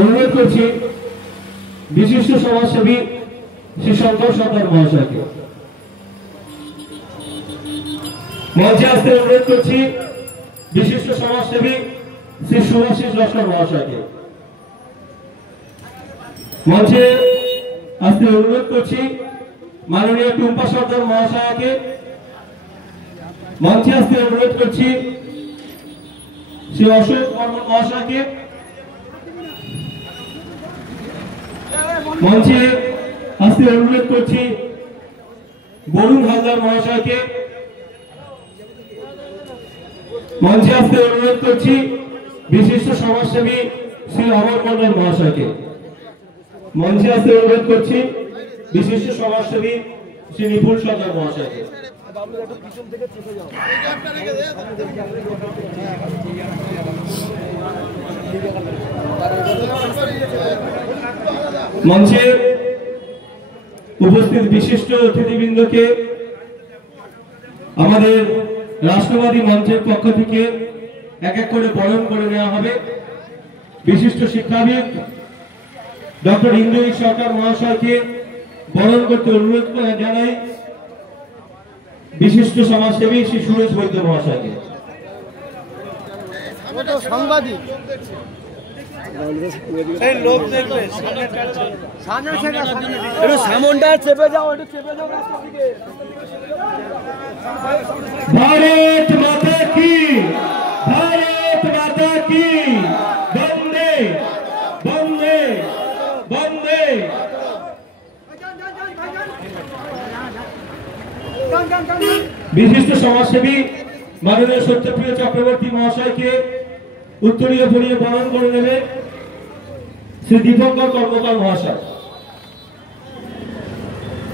অনুরোধ করছি বিশিষ্ট সমাজসেবী শ্রী শঙ্কর সরকার মহাশয়কে মঞ্চে আসতে অনুরোধ করছি বিশিষ্ট সমাজসেবী শ্রী সুভাষিস লস্কর মহাশয়কে মঞ্চে আসতে অনুরোধ করছি মাননীয় টুম্পা সরকার মহাশয়কে মঞ্চে আসতে অনুরোধ করছি শ্রী অশোক বর্মন মহাশয়কে মঞ্চে আসতে অনুরোধ করছি বরুণ হালদার মহাশয়কে মঞ্চে আসতে অনুরোধ করছি বিশিষ্ট সমাজসেবী শ্রী অমর মন্ডল মহাশয়কে মঞ্চে আসতে অনুরোধ করছি বিশিষ্ট সমাজসেবী শ্রী নিপুণ সরকার মহাশয়কে মঞ্চে উপস্থিত বিশিষ্ট অতিথিবৃন্দকে আমাদের রাষ্ট্রবাদী মঞ্চের পক্ষ থেকে এক এক করে বরণ করে নেওয়া হবে। বিশিষ্ট শিক্ষাবিদ ডক্টর ইন্দ্রজিৎ সরকার মহাশয়কে বরণ করতে অনুরোধ জানাই বিশিষ্ট সমাজসেবী শ্রী সুরেশ বৈদ্য মহাশয়কে। সাংবাদিক সামনটা চেপে যাও, একটু চেপে যাও রাস্তা দিকে। भारत माता की, भारत माता की, वंदे वंदे वंदे। विशिष्ट समाजसेवी माननीय सत्यप्रिय चक्रवर्ती महाशय के उत्तरीय फड़िए बरण कर नेबे श्री दीपंकर कर्मकार महाशय।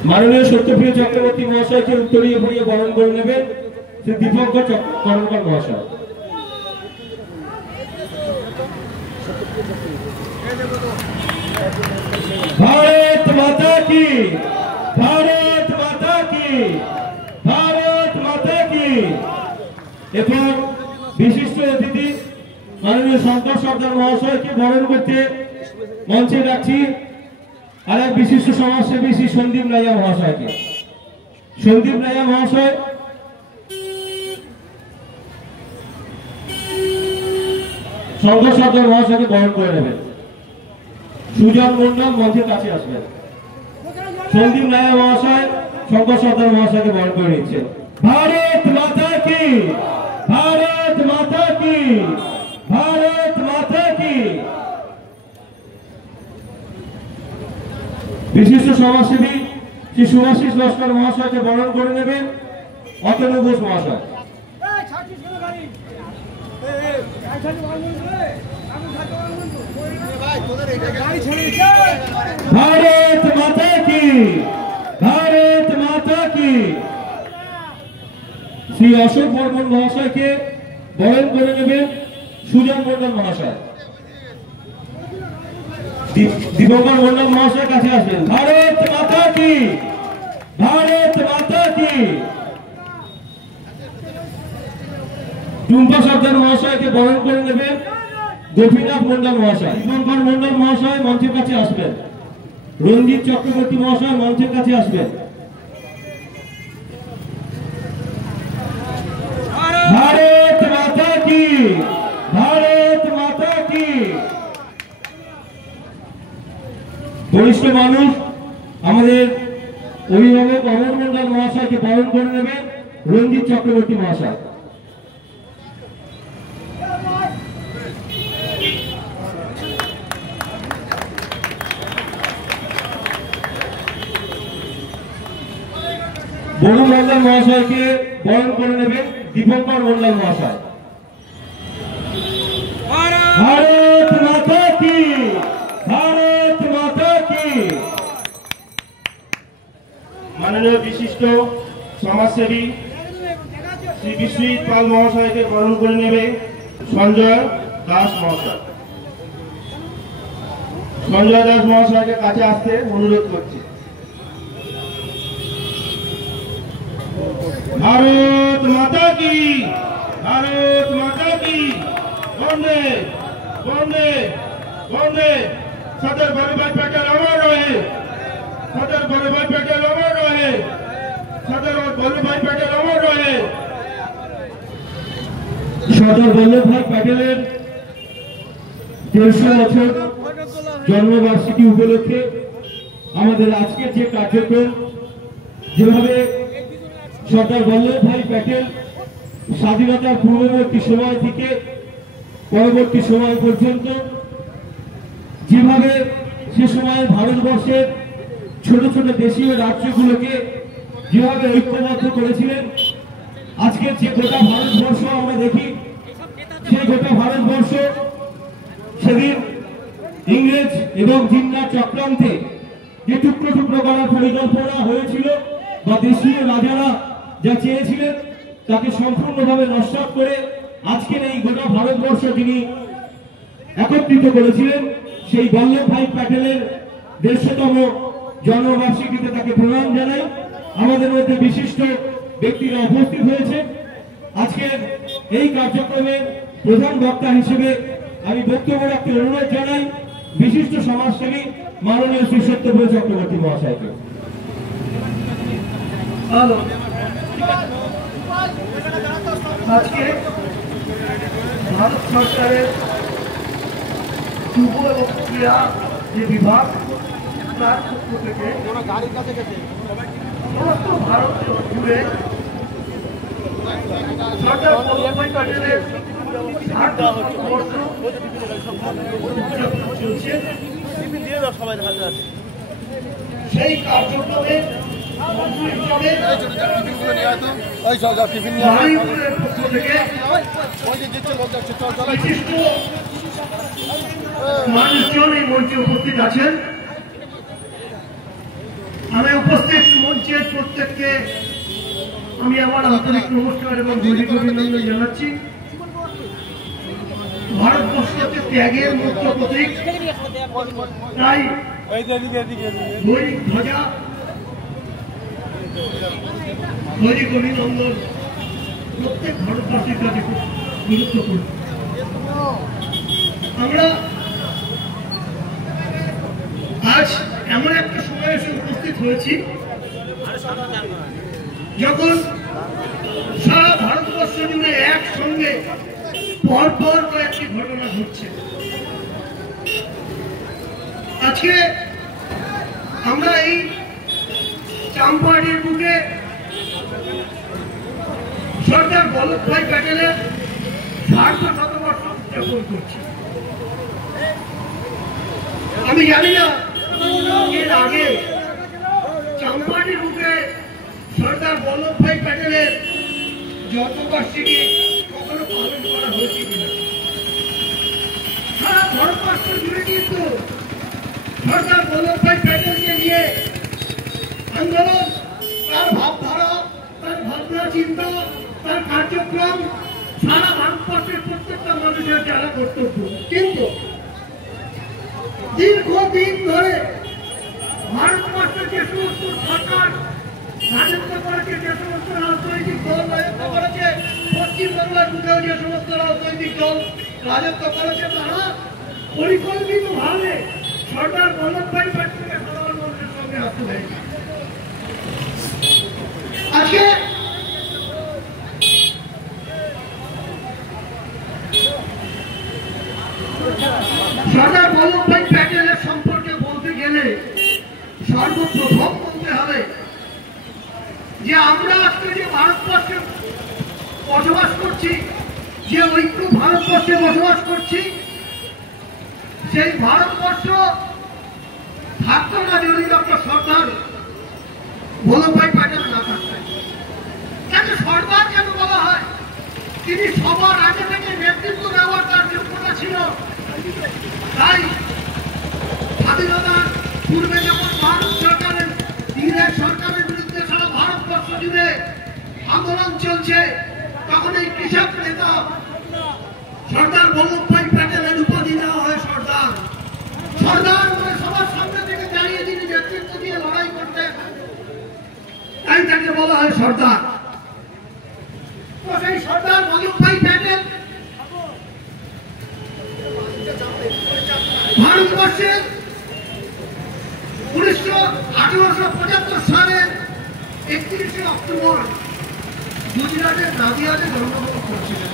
माननीय सत्यप्रिय चक्रवर्ती महाशय के उत्तरीय फड़िए बरण कर नेबे श्री दीपंकर कर्मकार महाशय। भारत माता की, भारत माता की, भारत माता की। एवं विशिष्ट अतिथि माननीय शंकर सरकार महाशय के बरण करते मंचे डाकছি আর এক বিশিষ্ট সমাজসেবী শ্রী সন্দীপ নাইয়া মহাশয়কে। সন্দীপ নাইয়া মহাশয় শঙ্কর সরকার মহাশয়কে বরণ করে নেবেন। সুজন মন্ডল মঞ্চের কাছে আসবেন। সন্দীপ নাইয়া মহাশয় শঙ্কর সরকার মহাশয়কে বরণ করে নিচ্ছেন। भारत माता की, भारत माता की, भारत माता की। विशिष्ट समाजसेवी श्री सुभाषिस लस्कर महाशय के बरण करे नेबेन अतनु घोष महाशय। भारत माता की, भारत माता की। श्री अशोक बर्मन महाशय के बरण करे नेबेन सुजन मंडल महाशय। दीपंकर मंडल महाशय काছে আসবেন। भारत माता की, भारत माता की। टुम्पा सरकार महाशय के बरण করে নেবেন গোপীনাথ মন্ডল মহাশয়। দীপঙ্কর মন্ডল মহাশয় মঞ্চের কাছে আসবেন। রঞ্জিত চক্রবর্তী মহাশয় মঞ্চের কাছে আসবেন। भारत माता की, भारत माता की। वरिष्ठ मानुष আমাদের অভিভাবক অমর মন্ডল মহাশয়কে বরণ করে নেবেন রঞ্জিত চক্রবর্তী মহাশয়। বরুণ মন্ডল মহাশয়কে বরণ করে নেবেন দীপঙ্কর মন্ডল মহাশয়। भारत माता की, भारत माता की। माननीय विशिष्ट समाजसेवी श्री विश्वजीत पाल महाशय के बरण করে নেবে संजय दास महाशय। संजय दास महाशय के কাছে আসতে অনুরোধ করছি। भारत माता की, भारत माता की। वंदे वंदे বন্দে সর্দার বল্লভভাই প্যাটেল অমর রহে, সর্দার বল্লভভাই প্যাটেল অমর রহে, সর্দার বল্লভভাই প্যাটেল অমর রহে। সর্দার বল্লভভাই প্যাটেলের 150 বছর জন্মবার্ষিকী উপলক্ষে আমাদের আজকের যে কার্যক্রম, যেভাবে সর্দার বল্লভভাই প্যাটেল স্বাধীনতার পূর্ববর্তী সময় থেকে পরবর্তী সময় পর্যন্ত যেভাবে সে সময় ভারতবর্ষের ছোট ছোট দেশীয় রাজ্যগুলোকে যেভাবে ঐক্যবদ্ধ করেছিলেন, আজকের যে গোটা ভারতবর্ষ আমরা দেখি, সেই গোটা ভারতবর্ষ সেদিন ইংরেজ এবং জিন্নার চক্রান্তে যে টুকরো টুকরো করার পরিকল্পনা হয়েছিল বা দেশীয় রাজারা যা চেয়েছিলেন তাকে সম্পূর্ণভাবে নষ্ট করে আজকের এই গোটা ভারতবর্ষ যিনি একত্রিত করেছিলেন, সেই বল্লভভাই প্যাটেলের 150তম জন্মবার্ষিকীতে তাকে প্রণাম জানাই। আমাদের মধ্যে বিশিষ্ট ব্যক্তিরা উপস্থিত হয়েছে। আজকের এই কার্যক্রমের প্রধান বক্তা হিসেবে আমি বক্তব্য রাখতে অনুরোধ জানাই বিশিষ্ট সমাজসেবী মাননীয় শ্রী সত্যব্রত চক্রবর্তী মহাশয়কে। আজকে ভারত সরকারের যুব এবং ক্রীড়া যে বিভাগ, তার পক্ষ থেকে সমস্ত ভারত জুড়ে সর্দার বল্লভভাই প্যাটেলের চলছে। সেই কার্যক্রমে মানুষজন এই মঞ্চে উপস্থিত আছেন। আমি উপস্থিত মঞ্চের প্রত্যেককে আমি আমার আন্তরিক নমস্কার এবং অভিনন্দন জানাচ্ছি। ভারতবর্ষ হচ্ছে ত্যাগের মুখ্য প্রতীক, তাই দৈনিক ধ্বজা, দৈনিক অভিনন্দন প্রত্যেক ভারতবাসীর কাছে খুব গুরুত্বপূর্ণ। আমরা আজ এমন একটা সময় এসে উপস্থিত হয়েছি যখন সারা ভারতবর্ষ জুড়ে একসঙ্গে পরপর কয়েকটি ঘটনা ঘটছে। আজকে আমরা এই চাম্পাহাটির বুকে সর্দার বল্লভভাই প্যাটেলের 60 শতবর্ষ উদযাপন করছি। আমি জানি না এর আগে চাম্পাহাটির বুকে সর্দার বল্লভভাই প্যাটেলের জন্মবার্ষিকী কখনো পালন করা হয়েছে কিনা। সারা ভারতবর্ষ জুড়ে কিন্তু সর্দার বল্লভভাই প্যাটেলকে নিয়ে আন্দোলন, তার ভাবধারা, তার ভাবনা চিন্তা, তার কার্যক্রম সারা ভারতবর্ষের প্রত্যেকটা মানুষের জানা কর্তব্য। কিন্তু দীর্ঘদিন ধরে ভারতবর্ষের যে সমস্ত সরকার রাজত্ব করেছে, যে সমস্ত রাজনৈতিক দল রাজত্ব করেছে, পশ্চিমবাংলার বুকেও যে সমস্ত রাজনৈতিক দল রাজত্ব করেছে, তারা পরিকল্পিতভাবে সর্দার বল্লভভাই প্যাটেলকে সাধারণ মানুষের সঙ্গে আসতে দেয়। আজকে সর্দার বল্লভভাই প্যাটেলের সম্পর্কে বলতে গেলে সর্বপ্রথম বলতে হবে যে আমরা আজকে যে ভারতবর্ষে বসবাস করছি, যে ঐক্য ভারতবর্ষে বসবাস করছি, সেই ভারতবর্ষ থাকতো না যদি ডক্টর সর্দার বল্লভভাই প্যাটেল না থাকতেন। তাকে সর্দার কেন বলা হয়? তিনি সবার আগে থেকে নেতৃত্ব দেওয়ার তার যোগ্যতা ছিল। তাই স্বাধীনতার পূর্বে যখন ভারত সরকারের ইংরেজ সরকারের বিরুদ্ধে সারা ভারতবর্ষ জুড়ে আন্দোলন চলছে, তখন এই কৃষক নেতা সর্দার বল্লভভাই প্যাটেলের উপাধি দেওয়া হয় সর্দার। সর্দার মানে সবার সামনে থেকে দাঁড়িয়ে তিনি নেতৃত্ব দিয়ে লড়াই করতেন, তাই তাকে বলা হয় সর্দার। তো সেই সর্দার বল্লভভাই প্যাটেল ভারতবর্ষের 1875 সালের 31 অক্টোবর গুজরাটের নাদিয়াতে জন্মগ্রহণ করেছিলেন।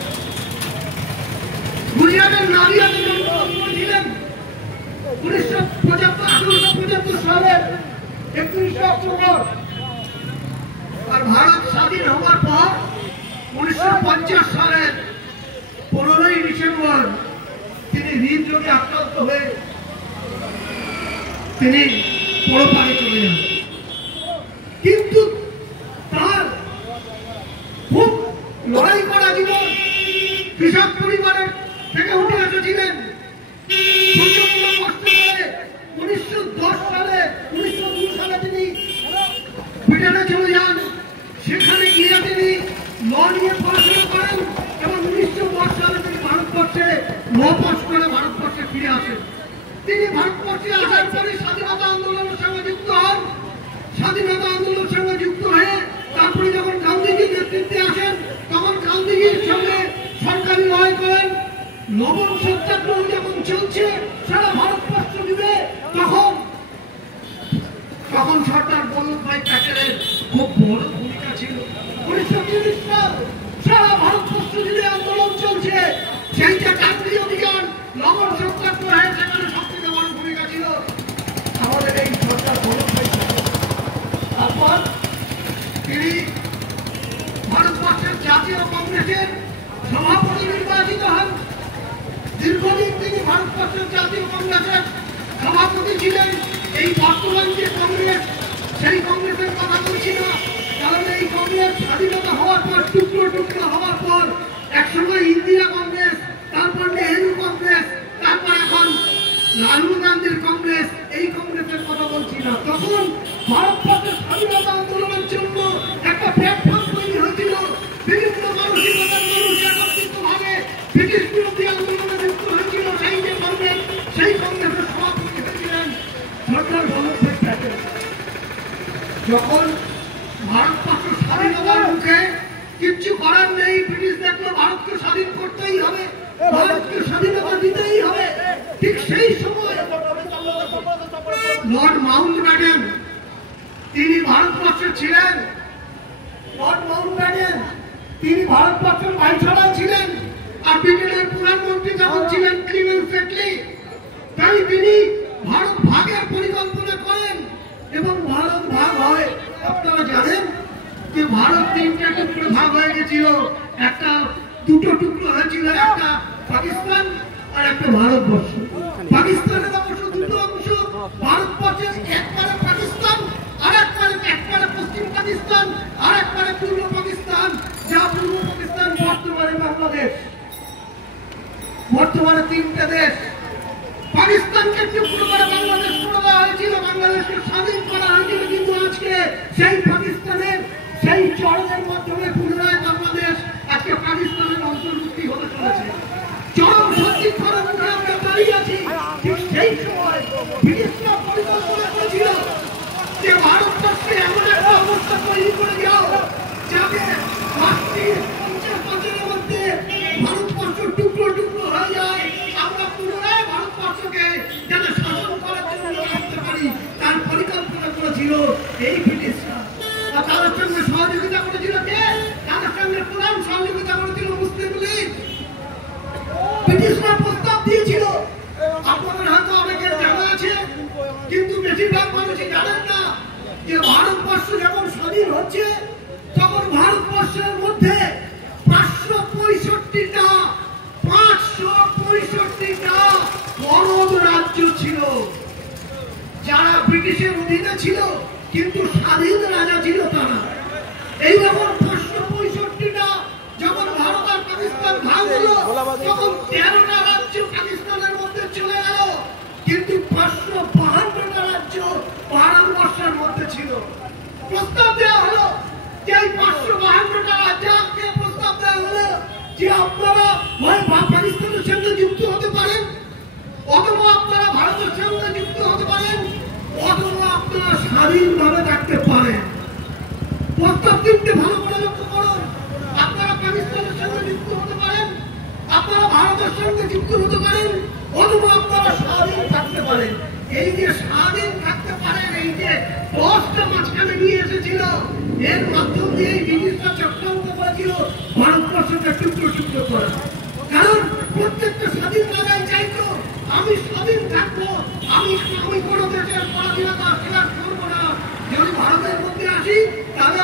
গুজরাটের নাদিয়াতে জন্মগ্রহণ করেছিলেন 1875 সালের 31 অক্টোবর। আর ভারত স্বাধীন হওয়ার পর 1950 সালের 15ই ডিসেম্বর তিনি হৃদরোগে আক্রান্ত হয়ে তিনি পরপারে চলে যান। কিন্তু তার খুব লড়াই করা জীবন, কৃষক পরিবারের থেকে উঠে এসেছিলেন। 1910 সালে 1902 সালে তিনি ব্রিটেনে চলে যান। সেখানে গিয়ে তিনি ল নিয়ে পড়াশোনা করেন এবং 1910 সালে তিনি ভারতবর্ষে ল পাস করে ভারতবর্ষে ফিরে আসেন। তিনি ভারতবর্ষে আসার পরে স্বাধীনতা আন্দোলনের সঙ্গে যুক্ত হন। স্বাধীনতা আন্দোলনের সঙ্গে যুক্ত হয়ে তারপরে যখন গান্ধীজির নেতৃত্বে আসেন তখন গান্ধীজির সঙ্গে সরকারি লড়াই করেন। লবণ সত্যাগ্রহ যখন চলছে সারা ভারতবর্ষ জুড়ে তখন সরদার বল্লভভাই প্যাটেলের খুব বড় ভূমিকা ছিল। 1930 সাল সারা ভারতবর্ষ জুড়ে আন্দোলন চলছে, সেইটা কাশ্মীর অভিযান, লবণ সত্যাগ্রহের সেখানে সবথেকে বড় ভূমিকা ছিল আমাদের এই সরদার বল্লভভাই প্যাটেল। তারপর তিনি ভারতবর্ষের জাতীয় কংগ্রেসের সভাপতি নির্বাচিত হন। দীর্ঘদিন তিনি ভারতবর্ষের জাতীয় কংগ্রেসের সভাপতি ছিলেন। এই বর্তমান যে কংগ্রেস, সেই কংগ্রেসের কথা বলছি না, কারণ এই কংগ্রেস স্বাধীনতা হওয়ার পর টুকরো টুকরো হওয়ার পর একসময় ইন্দিরা কংগ্রেস, তারপর নেহেরু কংগ্রেস, তারপর এখন রাহুল গান্ধীর কংগ্রেস, এই কংগ্রেসের কথা বলছি না। তখন ভারতবর্ষের স্বাধীনতা আন্দোলনের জন্য একটা প্ল্যাটফর্ম তৈরি হয়েছিল। বিভিন্ন মানসিকতার মানুষ একত্রিতভাবে ব্রিটিশ বিরোধী আন্দোলনে যুক্ত হয়েছিল। সেই যে কংগ্রেস, সেই কংগ্রেসের সভাপতি হয়েছিলেন সরদার বল্লভভাই প্যাটেল। যখন ভারতবর্ষ স্বাধীনতার মুখে কিচ্ছু করার নেই, ব্রিটিশ দেখলো ভারতকে স্বাধীন করতেই হবে, ভারতকে স্বাধীনতা দিতেই হবে, ঠিক সেই সময় লর্ড মাউন্টব্যাটেন তিনি ভারতবর্ষে ছিলেন। লর্ড মাউন্টব্যাটেন তিনি ভারতবর্ষের ভাইসরয় ছিলেন। আর ব্রিটেনের প্রধানমন্ত্রী যখন ছিলেন ক্লিমেন্ট অ্যাটলি, তাই তিনি ভারত ভাগের পরিকল্পনা করেন এবং ভারত ভাগ হয়। আপনারা জানেন যে ভারত তিনটা টুকরো ভাগ হয়ে গেছিল। একটা দুটো টুকরো হয়েছিল, একটা পাকিস্তান আর একটা ভারতবর্ষ। পাকিস্তানের অবশ্য দুটো অংশ, ভারতবর্ষের একবারে পাকিস্তান আর একবারে পশ্চিম পাকিস্তান আর একবারে পূর্ব পাকিস্তান, যা পূর্ব পাকিস্তান বর্তমানে বাংলাদেশ। বর্তমানে তিনটা দেশ। পাকিস্তানকে টুকরো করে বাংলাদেশ করে দেওয়া হয়েছিল, বাংলাদেশকে স্বাধীন করা হয়েছিল। কিন্তু আজকে সেই পাকিস্তানের সেই চরমের মাধ্যমে পুনরায় বাংলাদেশ আজকে পাকিস্তানের অন্তর্ভুক্তি হতে চলেছে। চরম সত্যিকারের মুখে আমরা দাঁড়িয়ে আছি। ঠিক সেই সময় ব্রিটিশরা পরিকল্পনা করেছিল যে ভারতবর্ষে এমন একটা অবস্থা তৈরি করে দাও যাতে 50 বছরের মধ্যে ভারতবর্ষ টুকরো টুকরো হয়ে যায়। আমরা পুনরায় ভারতবর্ষকে যাতে শাসন করার জন্য করতে পারি, তার পরিকল্পনা করেছিল এই ব্রিটিশরা। আর তাদের সঙ্গে সহযোগিতা করেছিল কে? তাদের সঙ্গে প্রধান সহযোগিতা করেছিল মুসলিম লীগ। ব্রিটিশরা প্রস্তাব দিয়েছিল, আপনাদের হয়তো অনেকের জানা আছে, কিন্তু বেশিরভাগ মানুষই জানেন না যে ভারতবর্ষ যখন স্বাধীন হচ্ছে তখন ভারতবর্ষের মধ্যে 565টা বড় রাজ্য ছিল, যারা ব্রিটিশের অধীনে ছিল কিন্তু স্বাধীন রাজা ছিল তারা। এইরকম 565টা যখন ভারত আর পাকিস্তান ভাগ হলো তখন 13টা রাজ্য পাকিস্তানের মধ্যে চলে গেল, কিন্তু 552টা রাজ্য ভারতবর্ষের মধ্যে ছিল। প্রস্তাব দেওয়া হলো যে এই 552টা রাজ্যকে প্রস্তাব দেওয়া হলো যে আপনারা হয় পাকিস্তানের সঙ্গে যুক্ত হতে পারেন, অথবা আপনারা ভারতের সঙ্গে যুক্ত হতে পারেন, অথবা আপনারা স্বাধীনভাবে থাকতে পারেন। প্রস্তাব তিনটে ভালো করে লক্ষ্য করুন। আপনারা পাকিস্তানের সঙ্গে যুক্ত হতে পারেন, আপনারা ভারতের সঙ্গে যুক্ত হতে পারেন, অথবা আপনারা স্বাধীন থাকতে পারেন। এই যে স্বাধীন থাকতে পারেন, এই যে দশটা মাঝখানে নিয়ে এসেছিল, এর মাধ্যম দিয়ে ব্রিটিশরা চক্রান্ত করেছিল ভারতবর্ষকে টুকরো টুকরো করা। কারণ প্রত্যেকটা স্বাধীন রাজাই চাইতো আমি স্বাধীন থাকবো, আমি কোনো দেশের পরাধীনতা অস্বীকার করবো না। যদি ভারতের মধ্যে আসি তাহলে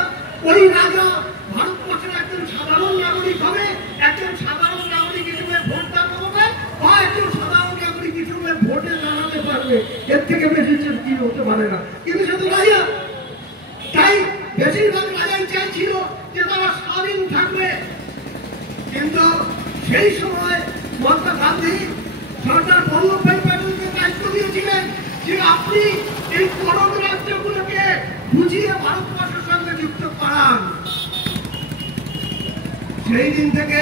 ওই রাজা ভারতবর্ষের একজন সাধারণ নাগরিক হবে, একজন সাধারণ নাগরিক হিসেবে ভোট দান হবে, বা একজন সাধারণ নাগরিক হিসেবে ভোটে দাঁড়াতে পারবে। এর থেকে বেশি কি হতে পারে না। কিন্তু শুধু রাজা, তাই বেশিরভাগ রাজাই চাইছিল যে তারা স্বাধীন থাকবে। কিন্তু সেই সময় মহাত্মা গান্ধী সর্দার বল্লভভাই প্যাটেলকে দায়িত্ব দিয়েছিলেন যে আপনি এই করদ রাজ্যগুলোকে বুঝিয়ে ভারতবর্ষের সঙ্গে যুক্ত করান। সেই দিন থেকে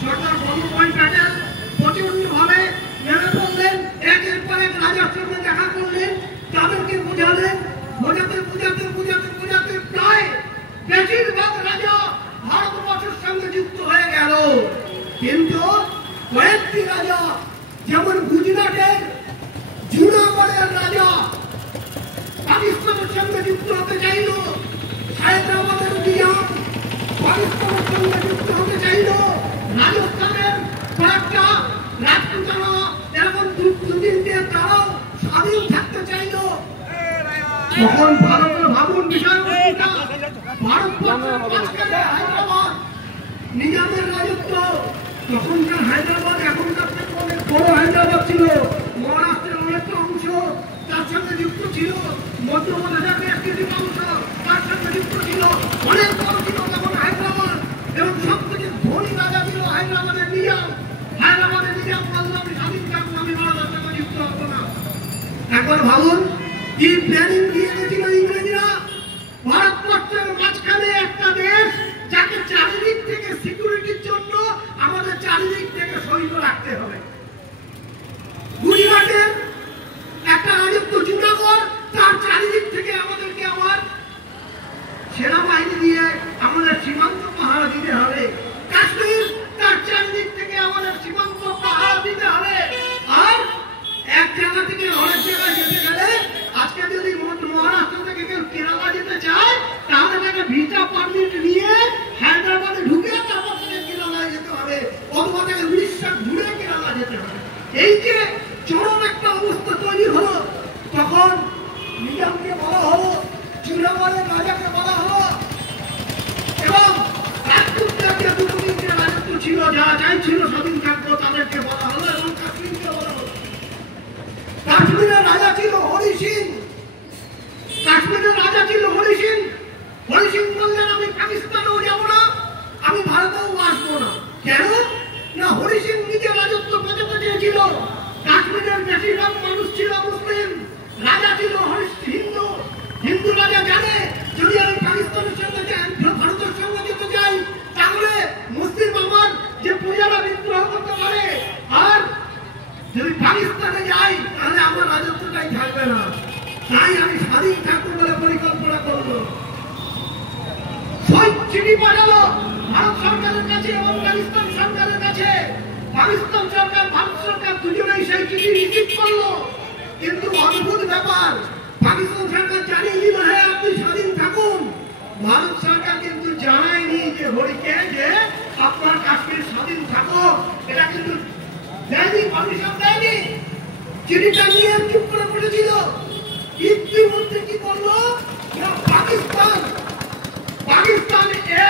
সর্দার বল্লভভাই প্যাটেল প্রচন্ডভাবে নেমে পড়লেন, একের পর এক রাজার সঙ্গে দেখা করলেন, তাদেরকে বোঝালেন, বোঝাতে বোঝাতে বোঝাতে বোঝাতে প্রায় বেশিরভাগ রাজা ভারতবর্ষের সঙ্গে যুক্ত হয়ে গেল। কিন্তু কয়েকটি রাজা, যেমন গুজরাটের জুনাগড়ের রাজা পাকিস্তানের সঙ্গে যুক্ত হতে চাইল, হায়দ্রাবাদের নিজাম পাকিস্তানের সঙ্গে যুক্ত হতে চাইল, রাজস্থানের কয়েকটা রাজপুতানা এরকম দুদিনকে তারাও স্বাধীন থাকতে চাইল। তখন ভারতের ভাবুন বিষয়বস্তুটা, ভারতবর্ষের মাঝখানে হায়দ্রাবাদ নিজামের রাজত্ব। তখনকার হায়দ্রাবাদ এখনকার থেকে অনেক বড় হায়দ্রাবাদ ছিল, মহারাষ্ট্রের অনেকটা অংশ তার সঙ্গে যুক্ত ছিল, মধ্যপ্রদেশের বেশ কিছু অংশ তার সঙ্গে যুক্ত ছিল, অনেক বড় ছিল তখন হায়দ্রাবাদ। এবং সব থেকে ধনী রাজা ছিল হায়দ্রাবাদের নিজাম। হায়দ্রাবাদের নিজাম বলল আমি স্বাধীন থাকবো, আমি ভারতের সঙ্গে যুক্ত হবো না। একবার ভাবুন কি প্ল্যানিং দিয়ে গেছিল ইংরেজরা। ভারতবর্ষের মাঝখানে একটা দেশ যাকে চারিদিক থেকে সিকিউরিটির জন্য আমাদের চারিদিক থেকে সৈন্য রাখতে হবে। গুজরাটের একটা রাজত্ব জুনাগড়, তার চারিদিক থেকে আমাদেরকে আমার সেনাবাহিনী দিয়ে আমাদের সীমান্ত পাহারা দিতে হবে। কাশ্মীর, তার চারিদিক থেকে আমাদের সীমান্ত পাহারা দিতে হবে। আর এক জায়গা থেকে অনেক জায়গায় যেতে গেলে, আজকে যদি মহারাষ্ট্র থেকে কেউ কেরালা যেতে চায় তাহলে তাকে ভিসা পারমিট নিয়ে হায়দ্রাবাদে ঢুকে তারপর তাকে কেরালায় যেতে হবে, অথবা তাকে উড়িষ্যা ঘুরে কেরালা যেতে হবে। এই যে চরম একটা অবস্থা তৈরি হলো, তখন নিজামকে বলা হলো, জুনাগড়ের রাজাকে বলা হলো, এবং রাজপুতদের যে দুটো তিনটে রাজত্ব ছিল যারা চাইছিল স্বাধীন থাকবো তাদেরকে বলা হলো, এবং কাশ্মীরকে বলা হলো। কাশ্মীরের রাজা ছিল হরি সিং। কাশ্মীরের রাজা ছিল হরি সিং। হরি সিং বললেন আমি পাকিস্তানেও যাব না, আমি ভারতেও আসবো না। কেন না, হরি সিং নিজে রাজত্ব পেতে চেয়েছিল। কাশ্মীরের বেশিরভাগ মানুষ ছিল মুসলিম, রাজা ছিল হিন্দু। হিন্দু রাজা জানে যদি আমি পাকিস্তানের সঙ্গে ভারতের সঙ্গে যেতে চাই তাহলে মুসলিম আমার যে প্রজারা বিদ্রোহ করতে পারে, আর যদি পাকিস্তানে যাই তাহলে আমার রাজত্বটাই থাকবে না। তাই আমি স্বাধীন থাকবো বলে পরিকল্পনা করবো। চিঠি পাঠালো ভারত সরকারের কাছে এবং পাকিস্তান সরকারের কাছে। পাকিস্তান সরকার, ভারত সরকার দুজনেই সেই চিঠি রিসিভ করলো। কিন্তু অদ্ভুত ব্যাপার, পাকিস্তান সরকার জানিয়ে দিল হ্যাঁ আপনি স্বাধীন থাকুন। ভারত সরকার কিন্তু জানায়নি যে হরিকে যে আপনার কাশ্মীর স্বাধীন থাকো, এটা কিন্তু দেয়নি, পারমিশন দেয়নি। চিঠিটা নিয়ে চুপ করে পড়েছিল। ইতিমধ্যে কি করলো না, পাকিস্তান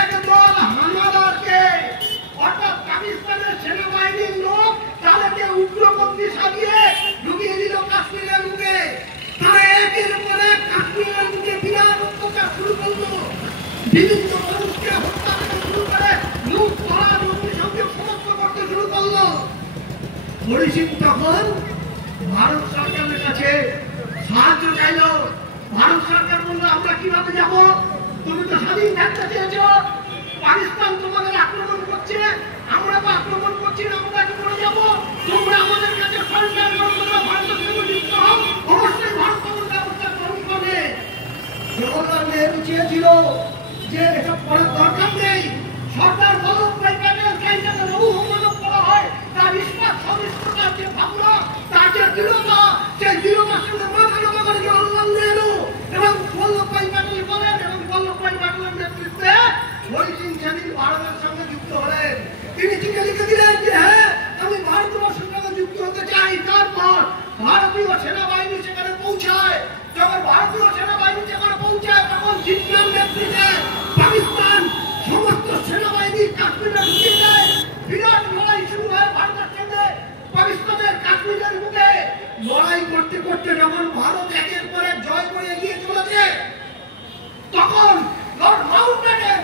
একদল হানাদারকে, অর্থাৎ পাকিস্তানের সেনাবাহিনীর লোক তাদেরকে উগ্রপন্থী সাজিয়ে ঢুকিয়ে দিল কাশ্মীরের মুখে। তারা একের পর এক কাশ্মীরের মুখে বিরাট অত্যাচার শুরু করলো। বিভিন্ন মানুষকে হত্যা থেকে শুরু করে লুট করা, অগ্নিসংযোগ সমস্ত করতে শুরু করলো। হরি সিং তখন ভারত সরকারের কাছে সাহায্য চাইল। ভারত সরকার বলল আমরা কিভাবে যাব, তুমি তো স্বাধীন থাকতে চেয়েছ, পাকিস্তান তোমাদের আক্রমণ করছে, আমরা তো আক্রমণ করছি না, আমরা কি করে যাবো? তোমরা আমাদের কাছে সরকার ভারতের সঙ্গে যুক্ত হও, অবশ্যই ভারত তোমার ব্যবস্থা গ্রহণ করবে। জওহরলাল নেহরু চেয়েছিল যে এসব করার দরকার নেই। সরকার বল্লভভাই প্যাটেল যাকে লৌহ মানব বলা হয়, তার ইস্পাত সবিস্তার যে ভাবনা, তার যে দৃঢ়তা, সেই দৃঢ়তার তিনি চিঠি লিখে দিলেন যে হ্যাঁ আমি ভারতবর্ষের সঙ্গে যুক্ত হতে চাই। তারপর ভারতীয় সেনাবাহিনী সেখানে পৌঁছায়। যখন ভারতীয় সেনাবাহিনী সেখানে পৌঁছায় তখন জিতনার নেতৃত্বে পাকিস্তান সমস্ত সেনাবাহিনী কাশ্মীরে ঢুকে যায়। বিরাট লড়াই শুরু হয় ভারতের সঙ্গে পাকিস্তানের কাশ্মীরের বুকে। লড়াই করতে করতে যখন ভারত একের পর এক জয় করে এগিয়ে চলেছে তখন লর্ড মাউন্টব্যাটেন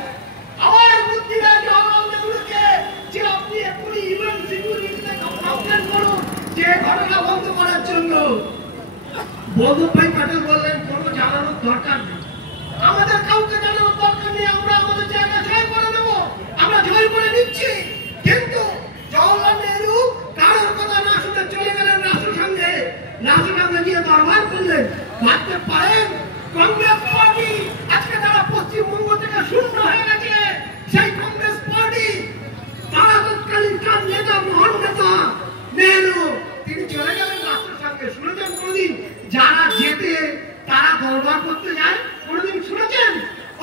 আবার বুদ্ধি দেয় জওহরলাল নেহরুকে যে আপনি এখনই ইউএন সিকিউরিটিতে কমপ্লেন করুন যে ঘটনা বন্ধ করার জন্য। বল্লভভাই প্যাটেল বললেন কোনো জানানোর দরকার নেই, আমাদের কাউকে জানানোর দরকার নেই, আমরা আমাদের জায়গা জয় করে নেব, আমরা জয় করে নিচ্ছি। কিন্তু জওহরলাল নেহরু কারোর কথা না শুনে চলে গেলেন রাষ্ট্রসংঘে। রাষ্ট্রসংঘে গিয়ে দরবার করলেন। ভাবতে পারেন কংগ্রেস পার্টি আজকে তারা পশ্চিমবঙ্গ থেকে শূন্য হয়ে গেছে। সেই কংগ্রেস পার্টি তারা তৎকালীন তার নেতা মহান নেতা নেহরু তিনি চলে গেলেন রাষ্ট্রসংঘে। শুনেছেন কোনদিন যারা যেতে তারা দরবার করতে যায়? কোনদিন শুনেছেন?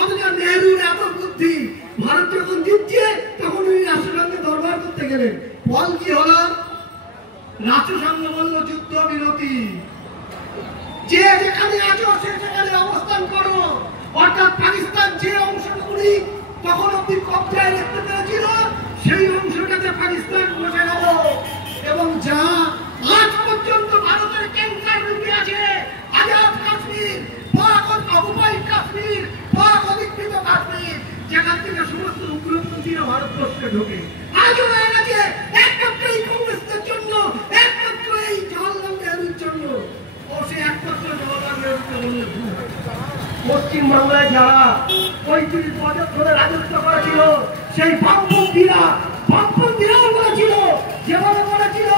অথচ নেহরুর এত বুদ্ধি, ভারত যখন জিতছে তখন উনি রাষ্ট্রসংঘে দরবার করতে গেলেন। ফল কি হলো? রাষ্ট্রসংঘ বলল যুদ্ধ বিরতি, যে যেখানে আছো সে সেখানে অবস্থান করো। অর্থাৎ পাকিস্তান যে অংশটুকুনি তখন অব্দি কবজায় রাখতে পেরেছিল সেই অংশটাতে পাকিস্তান বসে গেল। এবং যা আজ পর্যন্ত ভারতের ক্যান্সার রূপে আছে আজাদ কাশ্মীর, পাক অকুপাইড কাশ্মীর, পাক অধিকৃত কাশ্মীর, যেখান থেকে সমস্ত উগ্রপন্থীরা ভারতবর্ষে ঢোকে, আজও হয়ে গেছে একমাত্র এই কংগ্রেসের জন্য, একমাত্র এই জওহরলাল নেহরুর জন্য। ও সে একমাত্র জওহরলাল নেহরুকে বললে ভুল হয়। পশ্চিমবাংলায় যারা 35 বছর ধরে রাজত্ব করেছিল সেই বামপন্থীরাও বলেছিল, যেভাবে বলেছিল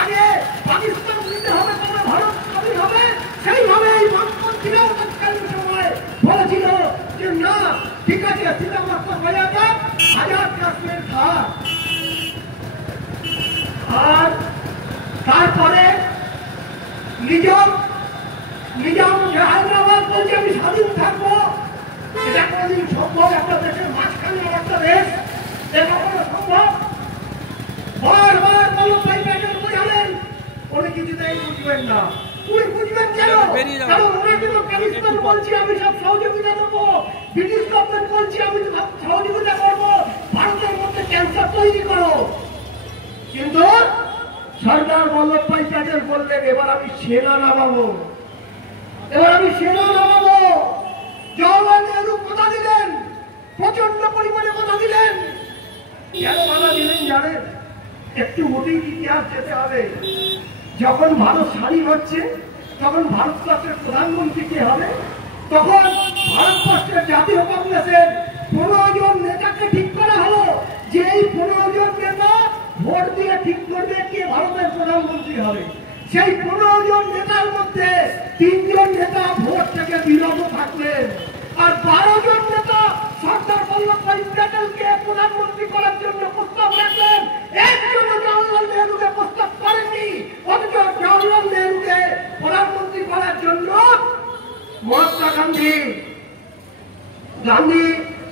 আগে পাকিস্তান নিতে হবে তবে ভারত স্বাধীন হবে, সেইভাবে এই বামপন্থীরাও তৎকালীন সময় বলেছিল যে না ঠিক আছে সীতামাত্র হয়ে যাক, আজাদ কাশ্মীর থাক। আর তারপরে নিজাম হায়দ্রাবাদ বলছে আমি স্বাধীন থাকবো। এটা কোনদিন সম্ভব? একটা দেশের মাঝখানে একটা দেশ, এটা কোনো সম্ভব? বারবার বল্লভভাই প্যাটেল বোঝালেন, উনি কিছুতেই বুঝবেন না। উনি বুঝবেন কেন? কারণ ওরা কিন্তু পাকিস্তান বলছি আমি সব সহযোগিতা দেবো, ব্রিটিশ গভর্নমেন্ট বলছি আমি সহযোগিতা করবো, ভারতের মধ্যে ক্যান্সার তৈরি করো। কিন্তু সরদার বল্লভভাই প্যাটেল বললেন এবার আমি সেনা নামাবো, এবার আমি সেনা নামাবো। জওহরলাল নেহরু কথা দিলেন, প্রচন্ড পরিমাণে কথা দিলেন। কেন কথা দিলেন জানেন? একটু অতীত ইতিহাস যেতে হবে। যখন ভারত স্বাধীন হচ্ছে তখন ভারতবর্ষের প্রধানমন্ত্রী কে হবে? তখন ভারতবর্ষের জাতীয় কংগ্রেসের 15 জন নেতাকে ঠিক করা হলো যে এই 15 জন নেতা ভোট দিয়ে ঠিক করবে কে ভারতের প্রধানমন্ত্রী হবে। সেই 15 জন নেতার মধ্যে 3 জন নেতা ভোট থেকে বিরত থাকলেন, আর 12 জন নেতা সরদার বল্লভভাই প্যাটেলকে প্রধানমন্ত্রী করার জন্য প্রস্তাব রাখলেন। একজন জওহরলাল নেহরুকে প্রস্তাব করেননি। অথচ জওহরলাল নেহরুকে প্রধানমন্ত্রী করার জন্য মহাত্মা গান্ধী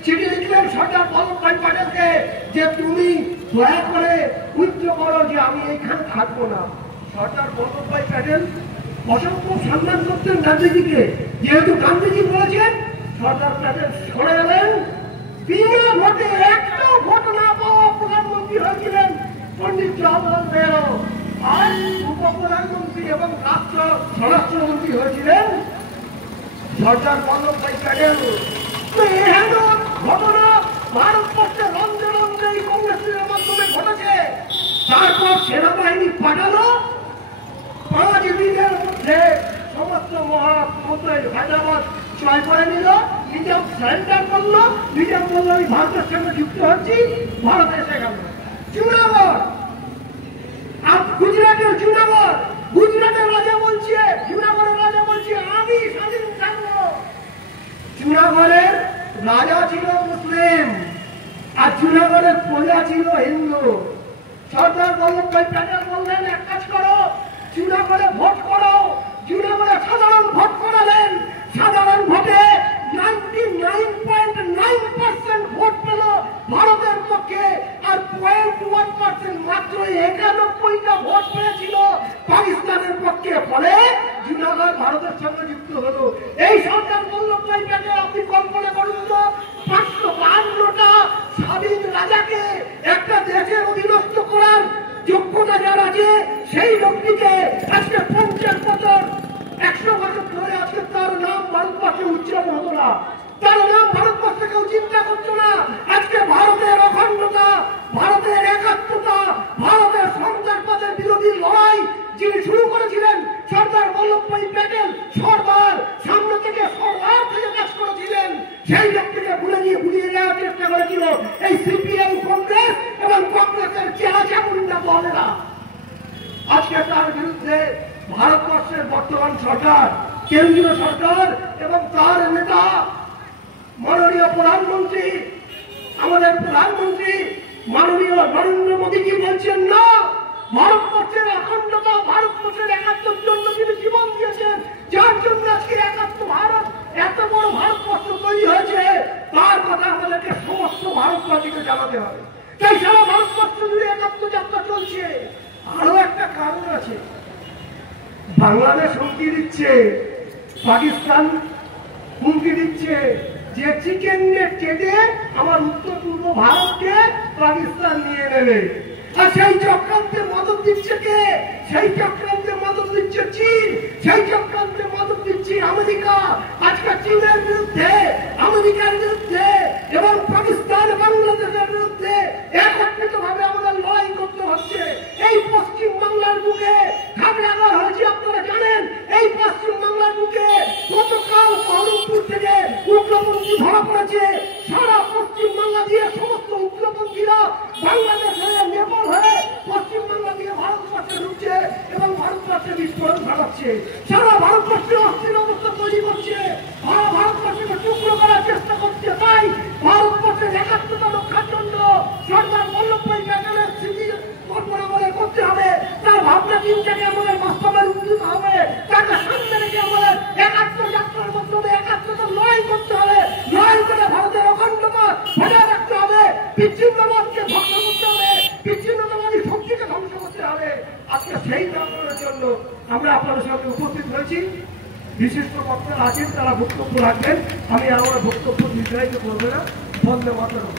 চিঠি লিখলেন সরদার বল্লভভাই প্যাটেলকে যে তুমি দয়া করে উইথড্র করো যে আমি এইখানে থাকবো না। সরদার বল্লভভাই প্যাটেল অসংখ্য সম্মান করতেন গান্ধীজিকে, যেহেতু গান্ধীজি বলেছেন সরদার প্যাটেল সরে গেলেন। বিনা ভোটে একটাও ভোট না পাওয়া প্রধানমন্ত্রী হয়েছিলেন পণ্ডিত জওহরলাল নেহরু, আর উপপ্রধানমন্ত্রী এবং রাষ্ট্র স্বরাষ্ট্রমন্ত্রী হয়েছিলেন সরদার বল্লভভাই প্যাটেল। এহেন ঘটনা ভারতবর্ষে রন্ধ্রে রন্ধ্রে এই কংগ্রেসের মাধ্যমে ঘটেছে। তারপর সেনাবাহিনী পাঠালো, 5 দিনের মধ্যে সমস্ত হায়দ্রাবাদ জয় করে নিল। নিজাম সারেন্ডার করলো, নিজাম বললো আমি ভারতের সঙ্গে যুক্ত হচ্ছি, ভারত এসে গেল। জুনাগড়, গুজরাটের গুজরাটের রাজা বলছে, জুনাগড়ের রাজা বলছে আমি স্বাধীন থাকবো। জুনাগড়ের রাজা ছিল মুসলিম আর জুনাগড়ের প্রজা ছিল হিন্দু। সরদার বল্লভভাই প্যাটেল বললেন এক কাজ করো, জুনাগড়ে ভোট করো। জুনাগড়ে সাধারণ ভোট করালেন, সাধারণ ভোটে 99.9% ভোট পেল ভারতের পক্ষে, আর 0.1 পরে জুনাগড় ভারতের সঙ্গে যুক্ত হলো। এই সরকার বল্লভভাই প্যাটেল, আপনি কল্পনা করুন তো, 552টা স্বাধীন রাজাকে একটা দেশের অধীনস্থ করার যোগ্যতা যার আছে, সেই লোকটিকে আজকে 50 বছর 100 বছর ধরে আজকে তার নাম ভারতবর্ষে উচ্চারণ হতো না, তার নাম ভারতবর্ষে কেউ চিন্তা করতো না। আজকে ভারতের অখণ্ডতা, ভারতের একাত্মতা, ভারতের সন্ত্রাসবাদের বিরোধী লড়াই যিনি শুরু করেছিলেন সর্দার বল্লভভাই প্যাটেল, সর্দার সামনে থেকে সর্দার থেকে কাজ করেছিলেন, সেই লোকটিকে ভুলিয়ে দেওয়ার চেষ্টা করেছিল এই সিপিএম, কংগ্রেস এবং কংগ্রেসের চেহারা দলেরা। আজকে তার বিরুদ্ধে ভারতবর্ষের বর্তমান সরকার, কেন্দ্রীয় সরকার এবং তার নেতা মাননীয় প্রধানমন্ত্রী, আমাদের প্রধানমন্ত্রী মাননীয় নরেন্দ্র মোদী কি বলছেন? না, ভারতবর্ষের অখণ্ডতা, ভারতবর্ষের একাত্মের জন্য তিনি জীবন দিয়েছেন, যার জন্য আজকে একাত্ম ভারত, এত বড় ভারতবর্ষ তৈরি হয়েছে, তার কথা আমাদেরকে সমস্ত ভারতবাসীকে জানাতে হবে। তাই সারা ভারতবর্ষ জুড়ে একাত্ম যাত্রা চলছে। আরো একটা কারণ আছে, বাংলাদেশ হুমকি দিচ্ছে, পাকিস্তান হুমকি দিচ্ছে যে চিকেন নেট কেটে আমার উত্তর পূর্ব ভারতকে পাকিস্তান নিয়ে নেবে। আর সেই চক্রান্তে মদত দিচ্ছে কে? সেই চক্রান্তে মদত দিচ্ছে চীন, সেই চক্রান্তে মদত দিচ্ছে আমেরিকা। আজকে চীনের বিরুদ্ধে, আমেরিকার বিরুদ্ধে এবং পাকিস্তান, বাংলাদেশের বিরুদ্ধে একত্রিত ভাবে আমাদের লড়াই করতে হচ্ছে। এই পশ্চিম বাংলার বুকে ঘাবড়াঘর হয়েছে, আপনারা জানেন। এই পশ্চিম বাংলার বুকে গতকাল বহরমপুর থেকে উগ্রপন্থী ধরা পড়েছে। সারা পশ্চিম বাংলা দিয়ে সমস্ত উগ্রপন্থীরা বাংলাদেশ হয়ে, নেপাল হয়ে পশ্চিম বাংলা দিয়ে ভারতবর্ষে ঢুকছে এবং ভারতবর্ষে বিস্ফোরণ ঘটাচ্ছে। সারা ভারতবর্ষে অস্থির অবস্থা তৈরি করছে, ভারতবর্ষকে টুকরো করার চেষ্টা করছে। তাই ভারতবর্ষের একাত্মতা রক্ষার জন্য সর্দার বল্লভভাই প্যাটেলের স্মৃতি কল্পনা করে করতে হবে, তার ভাবনা চিন্তাকে আমাদের বাস্তবায়ন উন্নীত হবে, তাকে সামনে রেখে আমাদের একাত্ম যাত্রার মাধ্যমে একাত্মতার লড়াই করতে হবে, লড়াই করে ভারতের অখণ্ডতা বজায় রাখতে হবে, বিচ্ছিন্নবাদকে ধ্বংস করতে হবে, বিচ্ছিন্নতাবাদী শক্তিকে ধ্বংস করতে হবে। আজকে সেই আন্দোলনের জন্য আমরা আপনাদের সঙ্গে উপস্থিত হয়েছি। বিশিষ্ট বক্তারা আছেন, তারা বক্তব্য রাখবেন। আমি আমার বক্তব্য নির্ধারিত করবো না। বন্দে মাতরম।